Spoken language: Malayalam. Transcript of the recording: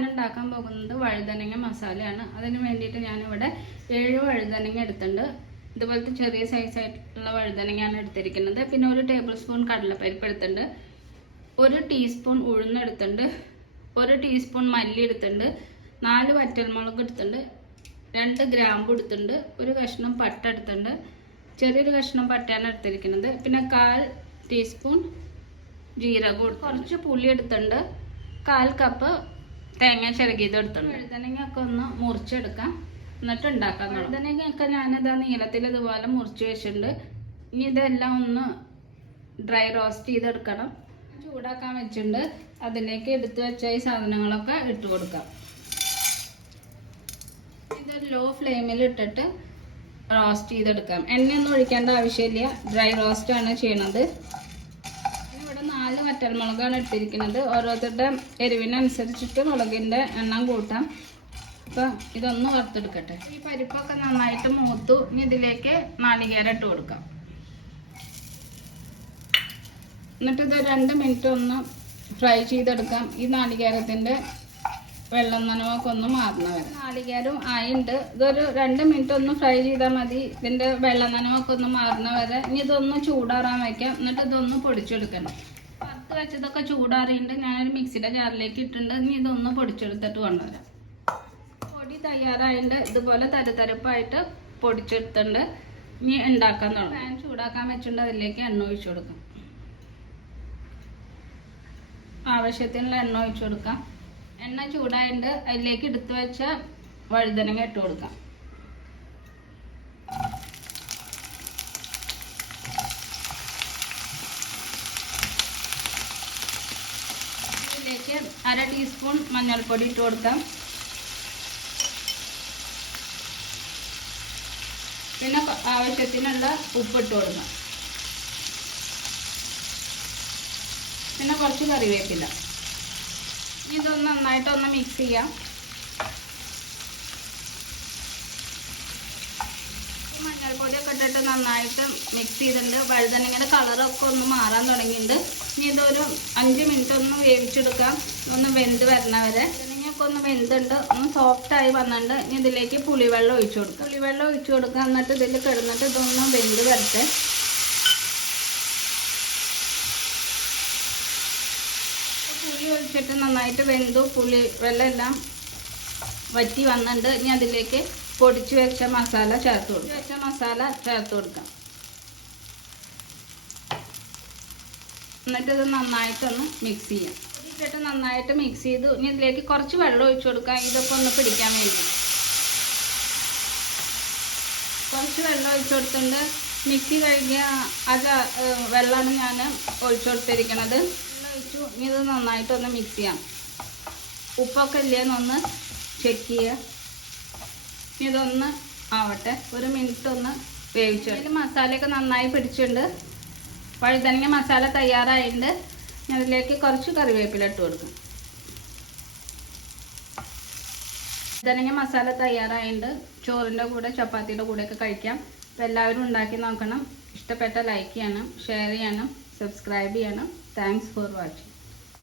ഞാൻ ഉണ്ടാക്കാൻ പോകുന്നത് വഴുതനങ്ങ മസാലയാണ്. അതിന് വേണ്ടിയിട്ട് ഞാനിവിടെ 7 വഴുതനങ്ങ എടുത്തിട്ടുണ്ട്. ഇതുപോലത്തെ ചെറിയ സൈസായിട്ടുള്ള വഴുതനങ്ങയാണ് എടുത്തിരിക്കുന്നത്. പിന്നെ 1 ടേബിൾ സ്പൂൺ കടലപ്പരിപ്പ് എടുത്തിട്ടുണ്ട്, 1 ടീസ്പൂൺ ഉഴുന്നെടുത്തിട്ടുണ്ട്, 1 ടീസ്പൂൺ മല്ലി എടുത്തിട്ടുണ്ട്, 4 വറ്റൽമുളക് എടുത്തിട്ടുണ്ട്, 2 ഗ്രാമ്പു എടുത്തിട്ടുണ്ട്, 1 കഷ്ണം പട്ട എടുത്തിട്ടുണ്ട്, ചെറിയൊരു കഷ്ണം പട്ടയാണ് എടുത്തിരിക്കുന്നത്. പിന്നെ 1/4 ടീസ്പൂൺ ജീരകം, കുറച്ച് പുളി എടുത്തിട്ടുണ്ട്, 1/4 കപ്പ് തേങ്ങ ചിരകിയത് എടുത്തിട്ടുണ്ട്. വഴുതനങ്ങയൊക്കെ ഒന്ന് മുറിച്ചെടുക്കാം, എന്നിട്ട് ഉണ്ടാക്കാം. വഴുതനങ്ങയൊക്കെ ഞാനിതാ നീളത്തിൽ ഇതുപോലെ മുറിച്ച് വെച്ചിട്ടുണ്ട്. ഇനി ഇതെല്ലാം ഒന്ന് ഡ്രൈ റോസ്റ്റ് ചെയ്തെടുക്കണം. ചൂടാക്കാൻ വെച്ചിട്ടുണ്ട്. അതിലേക്ക് എടുത്തു വെച്ച ഈ സാധനങ്ങളൊക്കെ ഇട്ട് കൊടുക്കാം. ഇത് ലോ ഫ്ലെയിമിൽ ഇട്ടിട്ട് റോസ്റ്റ് ചെയ്തെടുക്കാം. എണ്ണയൊന്നും ഒഴിക്കേണ്ട ആവശ്യമില്ല, ഡ്രൈ റോസ്റ്റ് ആണ് ചെയ്യണത്. ഇവിടെ 4 വറ്റൽമുളകാണ് എടുത്തിരിക്കുന്നത്. ഓരോരുത്തരുടെ എരിവിനനുസരിച്ചിട്ട് മുളകിൻ്റെ എണ്ണം കൂട്ടാം. അപ്പം ഇതൊന്ന് വറുത്തെടുക്കട്ടെ. ഈ പരിപ്പൊക്കെ നന്നായിട്ട് മൂത്തു. ഇനി ഇതിലേക്ക് നാളികേരം ഇട്ട് കൊടുക്കാം. എന്നിട്ട് ഇത് 2 മിനിറ്റ് ഒന്ന് ഫ്രൈ ചെയ്തെടുക്കാം. ഈ നാളികേരത്തിൻ്റെ വെള്ളം നനവൊക്കെ ഒന്ന് മാറുന്ന വരെ. നാളികേരം ആയിട്ടുണ്ട്. ഇതൊരു 2 മിനിറ്റ് ഒന്ന് ഫ്രൈ ചെയ്താൽ മതി, ഇതിൻ്റെ വെള്ളം നനവൊക്കെ ഒന്ന് മാറുന്ന വരെ. ഇനി ഇതൊന്ന് ചൂടാറാൻ വയ്ക്കാം. എന്നിട്ട് ഇതൊന്ന് പൊടിച്ചെടുക്കണം. വറുത്ത് വെച്ചതൊക്കെ ചൂടാറിയിട്ടുണ്ട്. ഞാനൊരു മിക്സിയുടെ ജാറിലേക്ക് ഇട്ടിട്ടുണ്ട്. ഇനി ഇതൊന്ന് പൊടിച്ചെടുത്തിട്ട് കൊണ്ടുവരാം. പൊടി തയ്യാറായിട്ടുണ്ട്. ഇതുപോലെ തരതരപ്പായിട്ട് പൊടിച്ചെടുത്തിട്ടുണ്ട്. ഇനി ഉണ്ടാക്കാൻ തുടങ്ങാം. പാൻ ചൂടാക്കാൻ വെച്ചിട്ടുണ്ട്. അതിലേക്ക് എണ്ണ ഒഴിച്ചു കൊടുക്കാം. ആവശ്യത്തിനുള്ള എണ്ണ ഒഴിച്ചു കൊടുക്കാം. എണ്ണ ചൂടായിട്ട് അതിലേക്ക് എടുത്തു വെച്ച വഴുതനങ്ങ ഇട്ട് കൊടുക്കാം. ഇതിലേക്ക് 1/2 ടീസ്പൂൺ മഞ്ഞൾപ്പൊടി ഇട്ട് കൊടുക്കാം. പിന്നെ ആവശ്യത്തിനുള്ള ഉപ്പിട്ട് കൊടുക്കാം. പിന്നെ കുറച്ച് കറിവേപ്പില. ഇതൊന്ന് നന്നായിട്ടൊന്ന് മിക്സ് ചെയ്യാം. മഞ്ഞൾപ്പൊടിയൊക്കെ ഇട്ടിട്ട് നന്നായിട്ട് മിക്സ് ചെയ്തിട്ടുണ്ട്. വഴുതനങ്ങയുടെ കളറൊക്കെ ഒന്ന് മാറാൻ തുടങ്ങിയിട്ടുണ്ട്. ഇനി ഇതൊരു 5 മിനിറ്റ് ഒന്ന് വേവിച്ചെടുക്കാം, ഒന്ന് വെന്ത് വരണ വരെ. വഴുതനങ്ങയൊക്കെ ഒന്ന് വെന്തുണ്ട്, ഒന്ന് സോഫ്റ്റായി വന്നിട്ടുണ്ട്. ഇനി ഇതിലേക്ക് പുളിവെള്ളം ഒഴിച്ചു കൊടുക്കാം. പുളിവെള്ളം ഒഴിച്ചു കൊടുക്കാം. എന്നിട്ട് ഇതിൽ കിടന്നിട്ട് ഇതൊന്ന് വെന്ത് വരട്ടെ. പുളി ഒഴിച്ചിട്ട് നന്നായിട്ട് വെന്തു. പുളി വെള്ളം എല്ലാം വറ്റി വന്നിട്ടുണ്ട്. ഇനി അതിലേക്ക് പൊടിച്ചു വെച്ച മസാല ചേർത്ത് കൊടുക്കാം. എന്നിട്ട് ഇത് നന്നായിട്ടൊന്ന് മിക്സ് ചെയ്യാം. പൊടിച്ചിട്ട് നന്നായിട്ട് മിക്സ് ചെയ്തു. ഇനി ഇതിലേക്ക് കുറച്ച് വെള്ളം ഒഴിച്ചു കൊടുക്കാം, ഇതൊക്കെ ഒന്ന് പിടിക്കാൻ വേണ്ടി. കുറച്ച് വെള്ളം ഒഴിച്ചു കൊടുത്തിട്ടുണ്ട്. മിക്സി കഴുകിയ വെള്ളമാണ് ഞാൻ ഒഴിച്ചു കൊടുത്തിരിക്കുന്നത്. ഒഴിച്ചു. ഇനി ഇത് നന്നായിട്ടൊന്ന് മിക്സ് ചെയ്യാം. ഉപ്പൊക്കെ ഇല്ലേന്നൊന്ന് ചെക്ക് ചെയ്യുക. ഇനി ഇതൊന്ന് ആവട്ടെ, 1 മിനിറ്റ് ഒന്ന് വേവിച്ചു. അതിൽ മസാലയൊക്കെ നന്നായി പിടിച്ചിട്ടുണ്ട്. വഴുതനങ്ങ മസാല തയ്യാറായിട്ടുണ്ട്. അതിലേക്ക് കുറച്ച് കറിവേപ്പില ഇട്ട് കൊടുക്കും. വഴുതനങ്ങ മസാല തയ്യാറായിട്ടുണ്ട്. ചോറിൻ്റെ കൂടെ ചപ്പാത്തിയുടെ കൂടെയൊക്കെ കഴിക്കാം. അപ്പോൾ എല്ലാവരും ഉണ്ടാക്കി നോക്കണം. ഇഷ്ടപ്പെട്ട ലൈക്ക് ചെയ്യണം, ഷെയർ ചെയ്യണം, സബ്സ്ക്രൈബ് ചെയ്യണം. Thanks for watching.